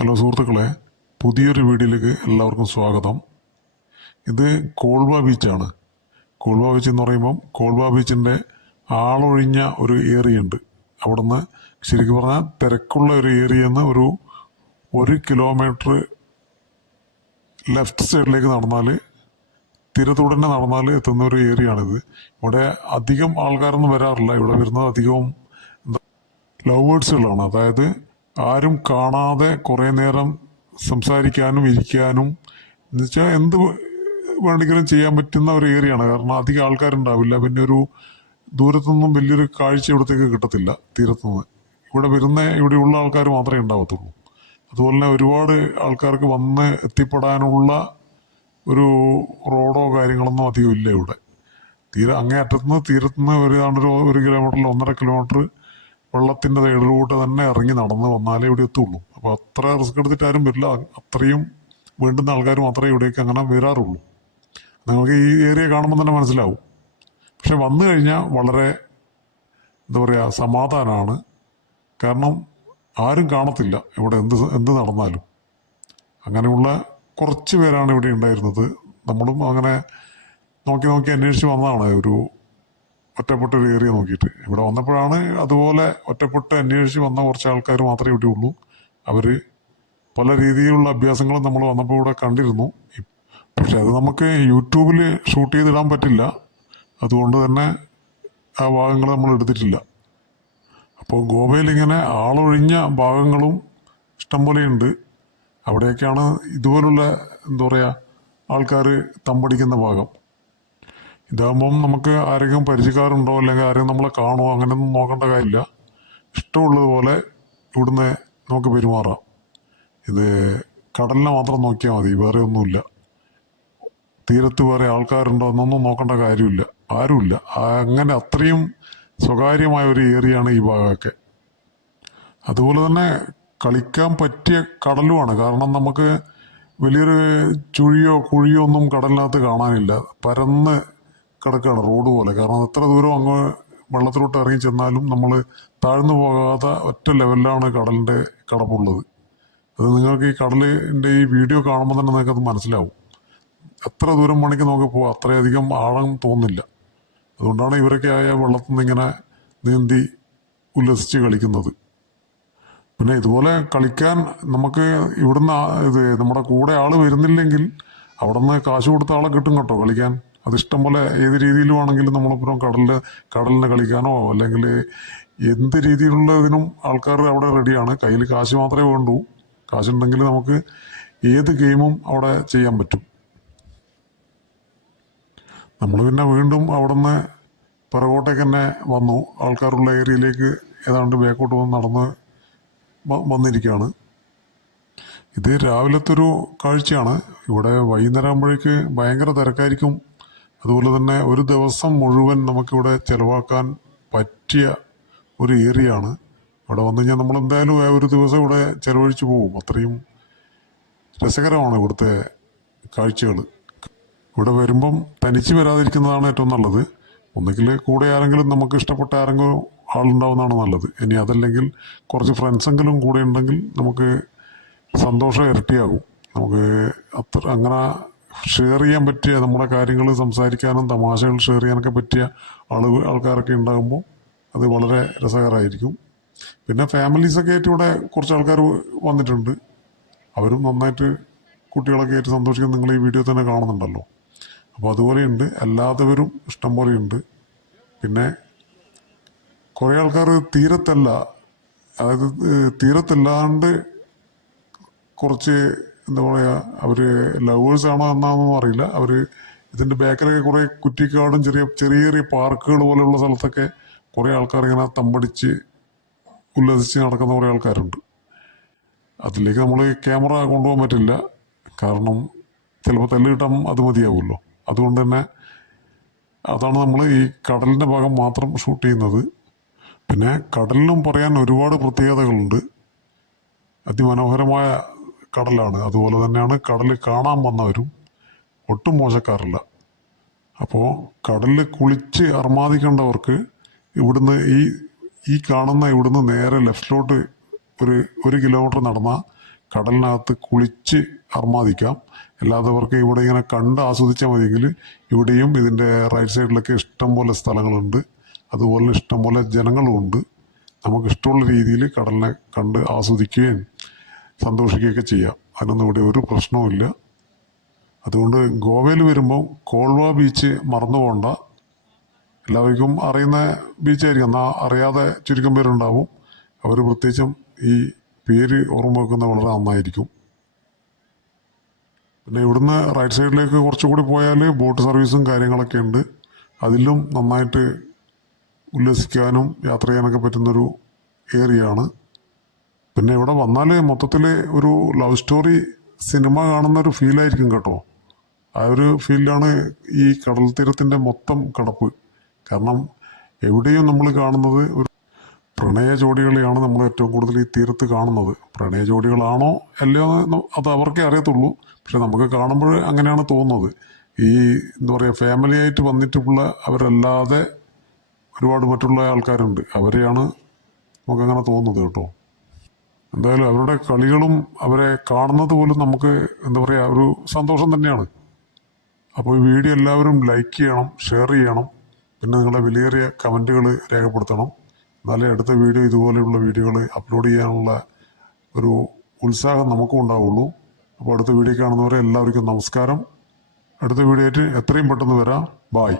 Hello സുഹൃത്തുക്കളെ പുതിയൊരു വീഡിയോയിലേക്ക് എല്ലാവർക്കും സ്വാഗതം. ഇത് കോൾവ ബീച്ചാണ് കോൾവ ബീച്ച് എന്ന് പറയുമ്പം കോൾവ ബീച്ചിന്റെ ആളൊഴിഞ്ഞ ഒരു ഏരിയ ഉണ്ട്. അവിടുന്ന് ശരിക്കും പറഞ്ഞാൽ തിരക്കുള്ള ഒരു ഏരിയ നിന്ന് ഒരു ഒരു കിലോമീറ്റർ ലെഫ്റ്റ് സൈഡിലേക്ക് നടന്നാൽ തീരത്തൂടെ നടന്നാൽ എത്തുന്ന ഒരു ഏരിയ ആണിത്. ഇവിടെ അധികം ആൾക്കാരൊന്നും വരാറില്ല. ഇവിടെ വരുന്നത് അധികവും ലവ് ബേർഡ്സുകളാണ് അതായത് ആരും കാണാതെ കുറേ നേരം സംസാരിക്കാനും ഇരിക്കാനും എന്നുവെച്ചാൽ എന്ത് വേണമെങ്കിലും ചെയ്യാൻ പറ്റുന്ന ഒരു ഏരിയയാണ് കാരണം അധികം ആൾക്കാരുണ്ടാവില്ല. പിന്നെ ഒരു ദൂരത്തുനിന്നും വലിയൊരു കാഴ്ച ഇവിടത്തേക്ക് കിട്ടത്തില്ല തീരത്തുനിന്ന്. ഇവിടെ വരുന്ന ഇവിടെയുള്ള ആൾക്കാർ മാത്രമേ ഉണ്ടാവത്തുള്ളൂ. അതുപോലെ തന്നെ ഒരുപാട് ആൾക്കാർക്ക് വന്ന് എത്തിപ്പെടാനുള്ള ഒരു റോഡോ കാര്യങ്ങളൊന്നും അധികം ഇല്ല ഇവിടെ. തീരെ അങ്ങേ അറ്റത്തുനിന്ന് തീരത്തുനിന്ന് ഒരു ഒരു കിലോമീറ്ററിൽ ഒന്നര കിലോമീറ്റർ വെള്ളത്തിന്റെ സൈഡിലൂടെ തന്നെ ഇറങ്ങി നടന്ന് വന്നാലേ ഇവിടെ എത്തുള്ളൂ. അപ്പൊ അത്ര റിസ്ക് എടുത്തിട്ട് ആരും വരില്ല. അത്രയും വേണ്ടുന്ന ആൾക്കാർ മാത്രമേ ഇവിടേക്ക് അങ്ങനെ വരാറുള്ളൂ. നിങ്ങൾക്ക് ഈ ഏരിയ കാണുമ്പോൾ തന്നെ മനസ്സിലാവും. പക്ഷെ വന്നു കഴിഞ്ഞാൽ വളരെ എന്താ പറയുക സമാധാനമാണ്. കാരണം ആരും കാണത്തില്ല ഇവിടെ എന്ത് എന്ത് നടന്നാലും. അങ്ങനെയുള്ള കുറച്ച് പേരാണ് ഇവിടെ ഉണ്ടായിരുന്നത്. നമ്മളും അങ്ങനെ നോക്കി നോക്കി അന്വേഷിച്ച് വന്നതാണ്. ഒരു ഒറ്റപ്പെട്ട ഒരു ഏരിയ നോക്കിയിട്ട്. ഇവിടെ വന്നപ്പോഴാണ് അതുപോലെ ഒറ്റപ്പെട്ട് അന്വേഷിച്ച് വന്ന കുറച്ച് ആൾക്കാർ മാത്രമേ ഇവിടെ ഉള്ളൂ അവർ പല രീതിയിലുള്ള അഭ്യാസങ്ങളും നമ്മൾ വന്നപ്പോൾ ഇവിടെ കണ്ടിരുന്നു. പക്ഷെ അത് നമുക്ക് യൂട്യൂബിൽ ഷൂട്ട് ചെയ്തിടാൻ പറ്റില്ല. അതുകൊണ്ട് തന്നെ ആ ഭാഗങ്ങൾ നമ്മൾ എടുത്തിട്ടില്ല. അപ്പോൾ ഗോവയിൽ ഇങ്ങനെ ആളൊഴിഞ്ഞ ഭാഗങ്ങളും ഇഷ്ടംപോലെയുണ്ട് അവിടെയൊക്കെയാണ് ഇതുപോലുള്ള എന്താ പറയുക ആൾക്കാർ തമ്പടിക്കുന്ന ഭാഗം. ഇതാകുമ്പം നമുക്ക് ആരെങ്കിലും പരിചയക്കാരുണ്ടോ അല്ലെങ്കിൽ ആരെങ്കിലും നമ്മളെ കാണുമോ അങ്ങനെയൊന്നും നോക്കേണ്ട കാര്യമില്ല. ഇഷ്ടമുള്ളതുപോലെ ഇവിടുന്ന് നമുക്ക് പെരുമാറാം. ഇത് കടലിനെ മാത്രം നോക്കിയാൽ മതി വേറെ ഒന്നുമില്ല. തീരത്ത് വേറെ ആൾക്കാരുണ്ടോ എന്നൊന്നും നോക്കേണ്ട കാര്യമില്ല ആരുമില്ല. അങ്ങനെ അത്രയും സ്വകാര്യമായ ഒരു ഏരിയയാണ് ഈ ഭാഗമൊക്കെ. അതുപോലെ തന്നെ കളിക്കാൻ പറ്റിയ കടലുമാണ്. കാരണം നമുക്ക് വലിയൊരു ചുഴിയോ കുഴിയോ ഒന്നും കടലിനകത്ത് കാണാനില്ല. പരന്ന് കിടക്കുകയാണ് റോഡ് പോലെ. കാരണം എത്ര ദൂരം അങ്ങ് വെള്ളത്തിലോട്ട് ഇറങ്ങി ചെന്നാലും നമ്മൾ താഴ്ന്നു പോകാതെ ഒറ്റ ലെവലിലാണ് കടലിന്റെ കിടപ്പുള്ളത്. അത് നിങ്ങൾക്ക് ഈ കടലിന്റെ ഈ വീഡിയോ കാണുമ്പോൾ തന്നെ നിങ്ങൾക്കത് മനസ്സിലാവും. എത്ര ദൂരം വേണമെങ്കിൽ നമുക്ക് പോകാം അത്രയധികം ആഴം തോന്നില്ല. അതുകൊണ്ടാണ് ഇവരൊക്കെ ആയ വെള്ളത്തിൽ നിന്ന് ഇങ്ങനെ നീന്തി ഉല്ലസിച്ച് കളിക്കുന്നത്. പിന്നെ ഇതുപോലെ കളിക്കാൻ നമുക്ക് ഇവിടുന്ന് ഇത് നമ്മുടെ കൂടെ ആൾ വരുന്നില്ലെങ്കിൽ അവിടെ നിന്ന് കാശ് കൊടുത്ത ആളെ കിട്ടും കേട്ടോ കളിക്കാൻ. അത് ഇഷ്ടം പോലെ ഏത് രീതിയിലും ആണെങ്കിലും നമ്മളിപ്പം കടലിൽ കടലിന് കളിക്കാനോ അല്ലെങ്കിൽ എന്ത് രീതിയിലുള്ള ഇതിനും ആൾക്കാർ അവിടെ റെഡിയാണ് കയ്യിൽ കാശ് മാത്രമേ വേണ്ടൂ. കാശുണ്ടെങ്കിൽ നമുക്ക് ഏത് ഗെയിമും അവിടെ ചെയ്യാൻ പറ്റും. നമ്മൾ പിന്നെ വീണ്ടും അവിടുന്ന് പിറകോട്ടേക്ക് തന്നെ വന്നു. ആൾക്കാരുള്ള ഏരിയയിലേക്ക് ഏതാണ്ട് ബാക്കോട്ട് വന്ന് നടന്ന് വന്നിരിക്കുകയാണ്. ഇത് രാവിലത്തെ ഒരു കാഴ്ചയാണ്. ഇവിടെ വൈകുന്നേരം ആകുമ്പോഴേക്ക് ഭയങ്കര തിരക്കായിരിക്കും. അതുപോലെ തന്നെ ഒരു ദിവസം മുഴുവൻ നമുക്കിവിടെ ചിലവാക്കാൻ പറ്റിയ ഒരു ഏരിയ ആണ്. ഇവിടെ വന്നു കഴിഞ്ഞാൽ നമ്മൾ എന്തായാലും ഒരു ദിവസം ഇവിടെ ചിലവഴിച്ചു പോകും. അത്രയും രസകരമാണ് ഇവിടുത്തെ കാഴ്ചകൾ. ഇവിടെ വരുമ്പം തനിച്ച് വരാതിരിക്കുന്നതാണ് ഏറ്റവും നല്ലത്. ഒന്നുകിൽ കൂടെ ആരെങ്കിലും നമുക്ക് ഇഷ്ടപ്പെട്ട ആരെങ്കിലും ആളുണ്ടാവുന്നതാണ് നല്ലത്. ഇനി അതല്ലെങ്കിൽ കുറച്ച് ഫ്രണ്ട്സെങ്കിലും കൂടെ ഉണ്ടെങ്കിൽ നമുക്ക് സന്തോഷം ഇരട്ടിയാകും. നമുക്ക് അത്ര അങ്ങനെ ഷെയർ ചെയ്യാൻ പറ്റിയ നമ്മുടെ കാര്യങ്ങൾ സംസാരിക്കാനും തമാശകൾ ഷെയർ ചെയ്യാനൊക്കെ പറ്റിയ ആളുകൾ ആൾക്കാരൊക്കെ ഉണ്ടാകുമ്പോൾ അത് വളരെ രസകരമായിരിക്കും. പിന്നെ ഫാമിലീസൊക്കെ ആയിട്ട് ഇവിടെ കുറച്ച് ആൾക്കാർ വന്നിട്ടുണ്ട്. അവരും നന്നായിട്ട് കുട്ടികളൊക്കെ ആയിട്ട് സന്തോഷിക്കുന്നത് നിങ്ങൾ ഈ വീഡിയോ തന്നെ കാണുന്നുണ്ടല്ലോ. അപ്പോൾ അതുപോലെയുണ്ട് അല്ലാത്തവരും ഇഷ്ടം പോലെയുണ്ട് പിന്നെ കുറേ ആൾക്കാർ തീരത്തല്ല. അതായത് തീരത്തല്ലാണ്ട് കുറച്ച് എന്താ പറയുക അവർ ലവേഴ്സ് ആണോ എന്നാണെന്നൊന്നും അറിയില്ല. അവർ ഇതിന്റെ ബാക്കിലൊക്കെ കുറേ കുറ്റിക്കാടും ചെറിയ ചെറിയ ചെറിയ പാർക്കുകൾ പോലെയുള്ള സ്ഥലത്തൊക്കെ കുറേ ആൾക്കാർ ഇങ്ങനെ തമ്പടിച്ച് ഉല്ലസിച്ച് നടക്കുന്ന കുറേ ആൾക്കാരുണ്ട്. അതിലേക്ക് നമ്മൾ ക്യാമറ കൊണ്ടുപോകാൻ പറ്റില്ല. കാരണം ചിലപ്പോൾ തല്ല് കിട്ടാൻ അത് മതിയാവുമല്ലോ. അതുകൊണ്ട് തന്നെ അതാണ് നമ്മൾ ഈ കടലിന്റെ ഭാഗം മാത്രം ഷൂട്ട് ചെയ്യുന്നത്. പിന്നെ കടലിനും പറയാൻ ഒരുപാട് പ്രത്യേകതകളുണ്ട്. അതിമനോഹരമായ കടലാണ്. അതുപോലെ തന്നെയാണ് കടൽ കാണാൻ വന്നവരും ഒട്ടും മോശക്കാരല്ല. അപ്പോൾ കടലിൽ കുളിച്ച് അർമാദിക്കേണ്ടവർക്ക് ഇവിടുന്ന് ഈ ഈ കാണുന്ന ഇവിടുന്ന് നേരെ ലെഫ്റ്റിലോട്ട് ഒരു ഒരു കിലോമീറ്റർ നടന്നാൽ കടലിനകത്ത് കുളിച്ച് അർമാദിക്കാം. അല്ലാത്തവർക്ക് ഇവിടെ ഇങ്ങനെ കണ്ട് ആസ്വദിച്ചാൽ മതിയെങ്കിൽ ഇവിടെയും ഇതിന്റെ റൈറ്റ് സൈഡിലൊക്കെ ഇഷ്ടംപോലെ സ്ഥലങ്ങളുണ്ട്. അതുപോലെ ഇഷ്ടംപോലെ ജനങ്ങളുമുണ്ട്. നമുക്ക് ഇഷ്ടമുള്ള രീതിയിൽ കടലിനെ കണ്ട് ആസ്വദിക്കുകയും സന്തോഷിക്കുകയൊക്കെ ചെയ്യാം. അതിനൊന്നും ഇവിടെ ഒരു പ്രശ്നവുമില്ല അതുകൊണ്ട് ഗോവയിൽ വരുമ്പോൾ കോൾവ ബീച്ച് മറന്നു പോകണ്ട എല്ലാവർക്കും അറിയുന്ന ബീച്ചായിരിക്കും എന്നാൽ അറിയാതെ ചുരുക്കം പേരുണ്ടാവും. അവർ പ്രത്യേകിച്ചും ഈ പേര് ഓർമ്മ വെക്കുന്നത് വളരെ നന്നായിരിക്കും. പിന്നെ ഇവിടുന്ന് റൈറ്റ് സൈഡിലേക്ക് കുറച്ചുകൂടി പോയാൽ ബോട്ട് സർവീസും കാര്യങ്ങളൊക്കെ ഉണ്ട്. അതിലും നന്നായിട്ട് ഉല്ലസിക്കാനും യാത്ര ചെയ്യാനൊക്കെ പറ്റുന്നൊരു ഏരിയയാണ്. പിന്നെ ഇവിടെ വന്നാൽ മൊത്തത്തിൽ ഒരു ലവ് സ്റ്റോറി സിനിമ കാണുന്ന ഒരു ഫീലായിരിക്കും കേട്ടോ. ആ ഒരു ഫീലിലാണ് ഈ കടൽ തീരത്തിന്റെ മൊത്തം കിടപ്പ്. കാരണം എവിടെയും നമ്മൾ കാണുന്നത് ഒരു പ്രണയ ജോഡികളെയാണ് നമ്മൾ ഏറ്റവും കൂടുതൽ ഈ തീരത്ത് കാണുന്നത്. പ്രണയ ജോഡികളാണോ അല്ലയോ അത് അവർക്കേ അറിയത്തുള്ളൂ. പക്ഷെ നമുക്ക് കാണുമ്പോൾ അങ്ങനെയാണ് തോന്നുന്നത്. ഈ എന്താ പറയുക ഫാമിലി ആയിട്ട് വന്നിട്ടുള്ള അവരല്ലാതെ ഒരുപാട് മറ്റുള്ള ആൾക്കാരുണ്ട്. അവരെയാണ് നമുക്കങ്ങനെ തോന്നുന്നത് കേട്ടോ. എന്തായാലും അവരുടെ കളികളും അവരെ കാണുന്നത് പോലും നമുക്ക് എന്താ പറയുക ഒരു സന്തോഷം തന്നെയാണ്. അപ്പോൾ ഈ വീഡിയോ എല്ലാവരും ലൈക്ക് ചെയ്യണം ഷെയർ ചെയ്യണം പിന്നെ നിങ്ങളുടെ വിലയേറിയ കമന്റുകൾ രേഖപ്പെടുത്തണം. എന്നാലേ അടുത്ത വീഡിയോ ഇതുപോലെയുള്ള വീഡിയോകൾ അപ്ലോഡ് ചെയ്യാനുള്ള ഒരു ഉത്സാഹം നമുക്കും ഉണ്ടാവുള്ളൂ. അപ്പോൾ അടുത്ത വീഡിയോ കാണുന്നവരെ എല്ലാവർക്കും നമസ്കാരം. അടുത്ത വീഡിയോ ആയിട്ട് എത്രയും പെട്ടെന്ന് വരാം. ബായ്